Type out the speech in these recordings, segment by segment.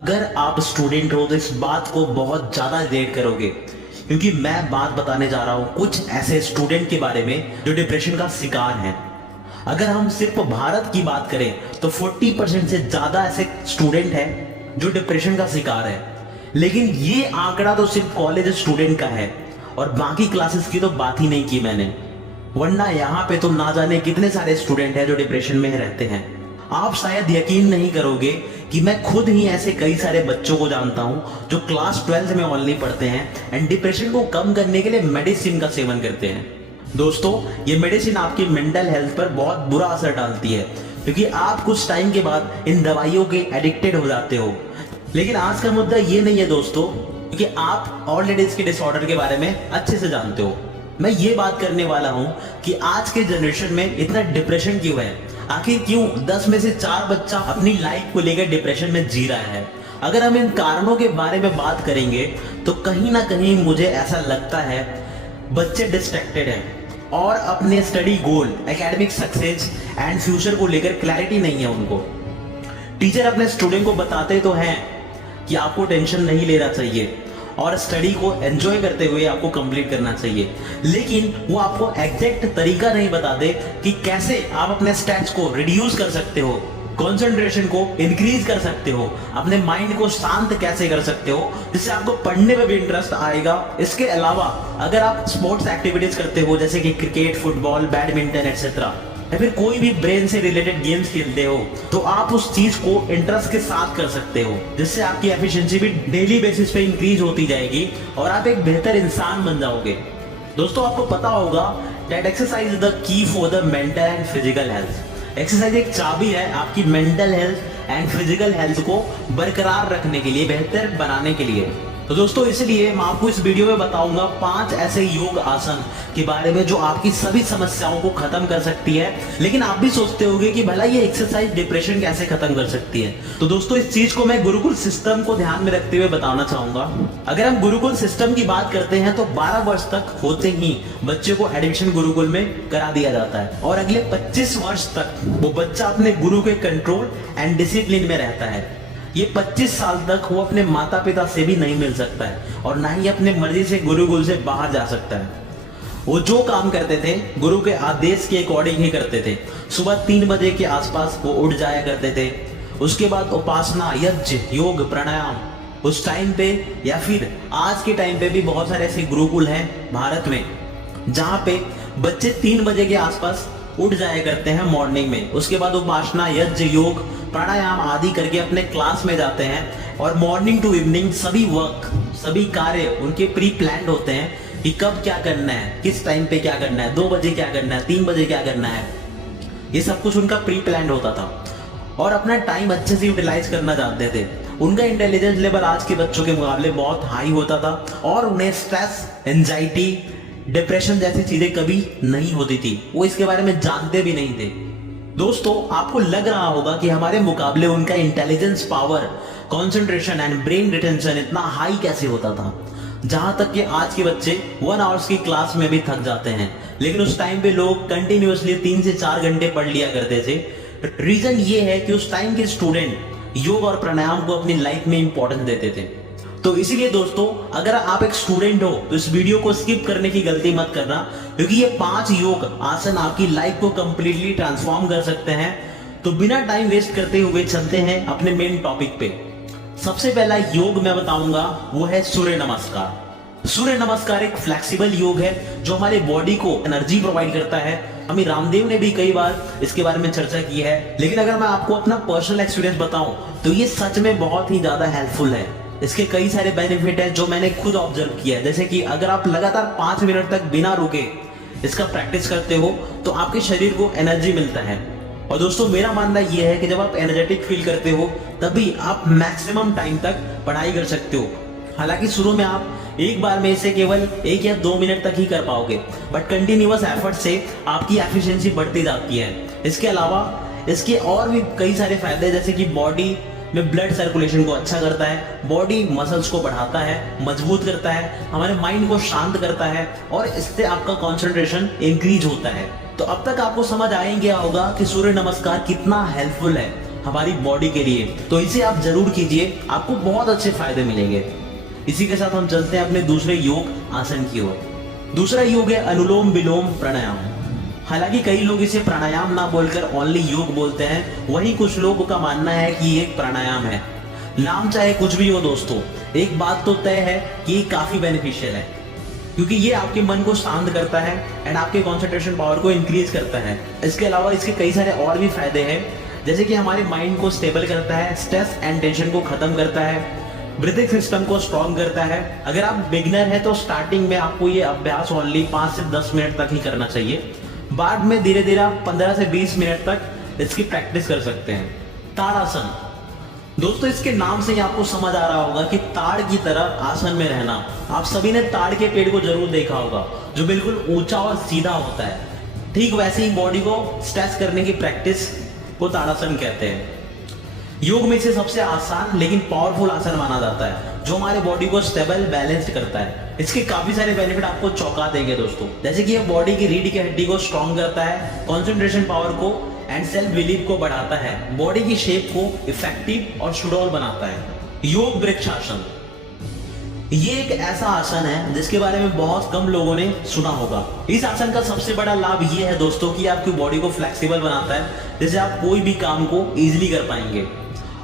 अगर आप स्टूडेंट हो तो इस बात को बहुत ज़्यादा रिलेट करोगे, क्योंकि मैं बात बताने जा रहा हूँ कुछ ऐसे स्टूडेंट के बारे में जो डिप्रेशन का शिकार हैं। अगर हम सिर्फ भारत की बात करें तो 40% से ज़्यादा ऐसे स्टूडेंट हैं जो डिप्रेशन का शिकार है। लेकिन ये आंकड़ा तो सिर्फ कॉलेज स्टूडेंट का है और बाकी क्लासेस की तो बात ही नहीं की मैंने, वरना यहाँ पे तो ना जाने कितने सारे स्टूडेंट हैं जो डिप्रेशन में रहते हैं। आप शायद यकीन नहीं करोगे कि मैं खुद ही ऐसे कई सारे बच्चों को जानता हूं जो क्लास 12 में ओनली पढ़ते हैं एंड डिप्रेशन को कम करने के लिए मेडिसिन का सेवन करते हैं। दोस्तों, ये मेडिसिन आपकी मेंटल हेल्थ पर बहुत बुरा असर डालती है, क्योंकि आप कुछ टाइम के बाद इन दवाइयों के एडिक्टेड हो जाते हो। लेकिन आज का मुद्दा ये नहीं है दोस्तों, क्योंकि आप ऑलरेडी इसके डिसऑर्डर के बारे में अच्छे से जानते हो। मैं ये बात करने वाला हूं कि आज के जनरेशन में इतना डिप्रेशन क्यों है, आखिर क्यों 10 में से 4 बच्चा अपनी लाइफ को लेकर डिप्रेशन में जी रहा है। अगर हम इन कारणों के बारे में बात करेंगे तो कहीं ना कहीं मुझे ऐसा लगता है बच्चे डिस्ट्रैक्टेड हैं और अपने study goal, academic success and future को लेकर क्लैरिटी नहीं है उनको। टीचर अपने स्टूडेंट को बताते तो हैं कि आपको टेंशन नहीं लेना चाहिए और स्टडी को एंजॉय करते हुए आपको कंप्लीट करना चाहिए, लेकिन वो आपको एग्जैक्ट तरीका नहीं बताते कि कैसे आप अपने स्टैट्स को रिड्यूस कर सकते हो, कंसंट्रेशन को इंक्रीज कर सकते हो, अपने माइंड को शांत कैसे कर सकते हो जिससे आपको पढ़ने में भी इंटरेस्ट आएगा। इसके अलावा अगर आप स्पोर्ट्स एक्टिविटीज करते हो जैसे कि क्रिकेट, फुटबॉल, बैडमिंटन एक्सेट्रा, या फिर कोई भी ब्रेन से रिलेटेड गेम्स खेलते हो, तो आप उस चीज को इंटरेस्ट के साथ कर सकते हो, जिससे आपकी एफिशिएंसी भी डेली बेसिस पे इंक्रीज होती जाएगी और आप एक बेहतर इंसान बन जाओगे। दोस्तों, आपको पता होगा that exercise is the key for the mental and physical health. Exercise एक चाबी है आपकी mental health and physical health को बरकरार रखने के लिए, बेहतर बनाने के लिए। तो दोस्तों, इसलिए मैं आपको इस वीडियो में बताऊंगा 5 ऐसे योग आसन के बारे में जो आपकी सभी समस्याओं को खत्म कर सकती है। लेकिन आप भी सोचते होंगे कि भला ये एक्सरसाइज डिप्रेशन कैसे खत्म कर सकती है। तो दोस्तों, इस चीज को मैं गुरुकुल सिस्टम को ध्यान में रखते हुए बताना चाहूंगा। अगर हम गुरुकुल सिस्टम की बात करते हैं तो 12 वर्ष तक होते ही बच्चे को एडमिशन गुरुकुल में करा दिया जाता है और अगले 25 वर्ष तक वो बच्चा अपने गुरु के कंट्रोल एंड डिसिप्लिन में रहता है। ये 25 साल तक वो अपने माता पिता से भी नहीं मिल सकता है और ना ही अपने मर्जी से गुरुकुल से बाहर जा सकता है। वो जो काम करते थे गुरु के आदेश के अकॉर्डिंग ही करते थे। सुबह 3 बजे के आसपास वो उठ जाया करते थे। उसके बाद उपासना, यज्ञ, योग, प्राणायाम उस टाइम पे, या फिर आज के टाइम पे भी बहुत सारे ऐसे गुरुकुल हैं भारत में जहाँ पे बच्चे 3 बजे के आसपास उठ जाया करते हैं मॉर्निंग में। उसके बाद उपासना, यज्ञ, योग, प्राणायाम आदि करके अपने क्लास में जाते हैं और मॉर्निंग टू इवनिंग सभी वर्क, सभी कार्य उनके प्री प्लान्ड होते हैं कि कब क्या करना है, किस टाइम पे क्या करना है, 2 बजे क्या करना है, 3 बजे क्या करना है। ये सब कुछ उनका प्री प्लान्ड होता था और अपना टाइम अच्छे से यूटिलाइज करना जानते थे। उनका इंटेलिजेंस लेवल आज के बच्चों के मुकाबले बहुत हाई होता था और उन्हें स्ट्रेस, एंजाइटी, डिप्रेशन जैसी चीजें कभी नहीं होती थी। वो इसके बारे में जानते भी नहीं थे। दोस्तों, आपको लग रहा होगा कि हमारे मुकाबले उनका intelligence power, concentration and brain retention इतना हाई कैसे होता था, जहां तक कि आज के बच्चे 1 आवर्स की क्लास में भी थक जाते हैं। लेकिन उस टाइम पे लोग कंटिन्यूअसली 3 से 4 घंटे पढ़ लिया करते थे। रीजन ये है कि उस टाइम के स्टूडेंट योग और प्राणायाम को अपनी लाइफ में इंपॉर्टेंस देते थे। तो इसीलिए दोस्तों, अगर आप एक स्टूडेंट हो तो इस वीडियो को स्किप करने की गलती मत करना, क्योंकि ये 5 योग आसन आपकी लाइफ को कंप्लीटली ट्रांसफॉर्म कर सकते हैं। तो बिना टाइम वेस्ट करते हुए चलते हैं अपने मेन टॉपिक पे। सबसे पहला योग मैं बताऊंगा वो है सूर्य नमस्कार। सूर्य नमस्कार एक फ्लेक्सिबल योग है जो हमारे बॉडी को एनर्जी प्रोवाइड करता है। हमें रामदेव ने भी कई बार इसके बारे में चर्चा की है, लेकिन अगर मैं आपको अपना पर्सनल एक्सपीरियंस बताऊं तो ये सच में बहुत ही ज्यादा हेल्पफुल है। इसके कई सारे बेनिफिट हैं जो मैंने खुद ऑब्जर्व किया है, जैसे कि अगर आप लगातार 5 मिनट तक बिना रुके इसका प्रैक्टिस करते हो तो आपके शरीर को एनर्जी मिलता है। और दोस्तों, मेरा मानना यह है कि जब आप एनर्जेटिक फील करते हो तभी आप मैक्सिमम टाइम तक पढ़ाई कर सकते हो। हालांकि शुरू में आप एक बार में इसे केवल 1 या 2 मिनट तक ही कर पाओगे, बट कंटिन्यूअस एफर्ट से आपकी एफिशिएंसी बढ़ती जाती है। इसके अलावा इसके और भी कई सारे फायदे, जैसे कि बॉडी में ब्लड सर्कुलेशन को अच्छा करता है, बॉडी मसल्स को बढ़ाता है, मजबूत करता है, हमारे माइंड को शांत करता है और इससे आपका कंसंट्रेशन इंक्रीज होता है। तो अब तक आपको समझ आ ही गया होगा कि सूर्य नमस्कार कितना हेल्पफुल है हमारी बॉडी के लिए, तो इसे आप जरूर कीजिए, आपको बहुत अच्छे फायदे मिलेंगे। इसी के साथ हम चलते हैं अपने दूसरे योग आसन की ओर। दूसरा योग है अनुलोम विलोम प्राणायाम। हालांकि कई लोग इसे प्राणायाम ना बोलकर ओनली योग बोलते हैं, वहीं कुछ लोगों का मानना है कि ये एक प्राणायाम है। नाम चाहे कुछ भी हो दोस्तों, एक बात तो तय है कि ये काफी बेनिफिशियल है, क्योंकि ये आपके मन को शांत करता है एंड आपके कंसंट्रेशन पावर को इंक्रीज करता है। इसके अलावा इसके कई सारे और भी फायदे हैं, जैसे कि हमारे माइंड को स्टेबल करता है, स्ट्रेस एंड टेंशन को खत्म करता है, ब्रीथिंग सिस्टम को स्ट्रॉन्ग करता है। अगर आप बिगिनर हैं तो स्टार्टिंग में आपको ये अभ्यास ओनली 5 से 10 मिनट तक ही करना चाहिए। बाद में धीरे धीरे आप 15 से 20 मिनट तक इसकी प्रैक्टिस कर सकते हैं। ताड़ासन दोस्तों, इसके नाम से ही आपको समझ आ रहा होगा कि ताड़ की तरह आसन में रहना। आप सभी ने ताड़ के पेड़ को जरूर देखा होगा, जो बिल्कुल ऊंचा और सीधा होता है। ठीक वैसे ही बॉडी को स्ट्रेच करने की प्रैक्टिस को ताड़ासन कहते हैं। योग में इसे सबसे आसान लेकिन पावरफुल आसन माना जाता है, जो हमारे बॉडी को स्टेबल बैलेंस्ड करता है। इसके काफी सारे बेनिफिट आपको चौंका देंगे दोस्तों, जैसे कि यह बॉडी की रीढ़ की हड्डी को स्ट्रॉन्ग करता है, कंसंट्रेशन पावर को एंड सेल्फ बिलीफ को बढ़ाता है, बॉडी की शेप को इफेक्टिव और सुडौल बनाता है। योग वृक्षासन, ये एक ऐसा आसन है जिसके बारे में बहुत कम लोगों ने सुना होगा। इस आसन का सबसे बड़ा लाभ ये है दोस्तों कि आपकी बॉडी को फ्लेक्सिबल बनाता है, जिससे आप कोई भी काम को इजीली कर पाएंगे।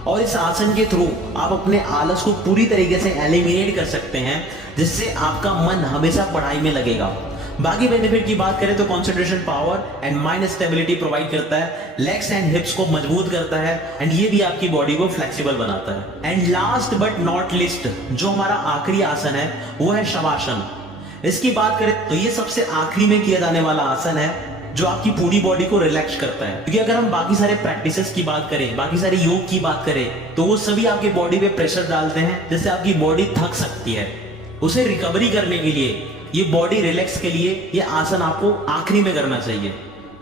और इस आसन के थ्रू आप अपने आलस को पूरी तरीके से एलिमिनेट कर सकते हैं, जिससे आपका मन हमेशा पढ़ाई में लगेगा। बाकी बेनिफिट की बात करें तो concentration power and mind stability provide करता है, लेग्स एंड हिप्स को मजबूत करता है एंड ये भी आपकी बॉडी को फ्लेक्सिबल बनाता है। And last but not list, जो हमारा आखिरी आसन है वो है शवासन। इसकी बात करें तो ये सबसे आखिरी में किया जाने वाला आसन है, जो आपकी पूरी बॉडी को रिलैक्स करता है। क्योंकि अगर हम बाकी सारे प्रैक्टिसेस की बात करें, बाकी सारे योग की बात करें, तो वो सभी आपकी बॉडी पे प्रेशर डालते हैं, जिससे आपकी बॉडी थक सकती है। उसे रिकवरी करने के लिए, ये बॉडी रिलैक्स के लिए ये आसन आपको आखिरी में करना चाहिए।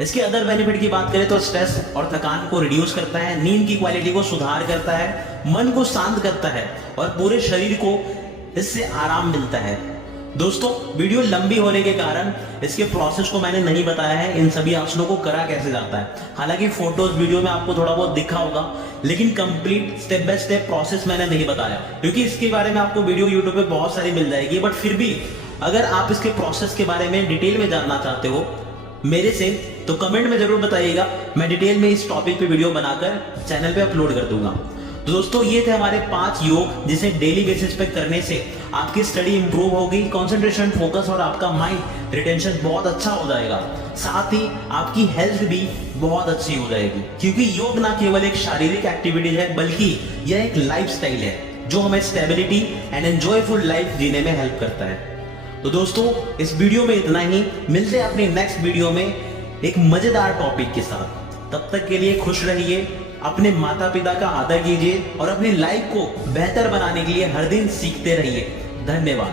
इसके अदर बेनिफिट की बात करें तो स्ट्रेस और थकान को रिड्यूस करता है, नींद की क्वालिटी को सुधार करता है, मन को शांत करता है और पूरे शरीर को इससे आराम मिलता है। दोस्तों, वीडियो लंबी होने के कारण इसके प्रोसेस को मैंने नहीं बताया है, इन सभी आसनों को करा कैसे जाता है। हालांकि फोटोज वीडियो में आपको थोड़ा बहुत दिखा होगा, लेकिन complete step by step process मैंने नहीं बताया, क्योंकि इसके बारे में आपको वीडियो यूट्यूब पे बहुत सारी मिल जाएगी। बट फिर भी अगर आप इसके प्रोसेस के बारे में डिटेल में जानना चाहते हो मेरे से, तो कमेंट में जरूर बताइएगा, मैं डिटेल में इस टॉपिक पे वीडियो बनाकर चैनल पे अपलोड कर दूंगा। तो दोस्तों, ये थे हमारे 5 योग, जिसे डेली बेसिस पे करने से आपकी स्टडी इंप्रूव होगी, कंसंट्रेशन, फोकस और आपका माइंड रिटेंशन बहुत अच्छा हो जाएगा। साथ ही आपकी हेल्थ भी बहुत अच्छी हो जाएगी, क्योंकि योग ना केवल एक शारीरिक एक्टिविटी है, बल्कि यह एक लाइफस्टाइल है जो हमें स्टेबिलिटी एंड एंजॉयफुल लाइफ जीने में हेल्प करता है। तो दोस्तों, इस वीडियो में इतना ही। मिलते हैं अपनी नेक्स्ट वीडियो में एक मजेदार टॉपिक के साथ। तब तक के लिए खुश रहिए, अपने माता पिता का आदर कीजिए और अपनी लाइफ को बेहतर बनाने के लिए हर दिन सीखते रहिए। धन्यवाद।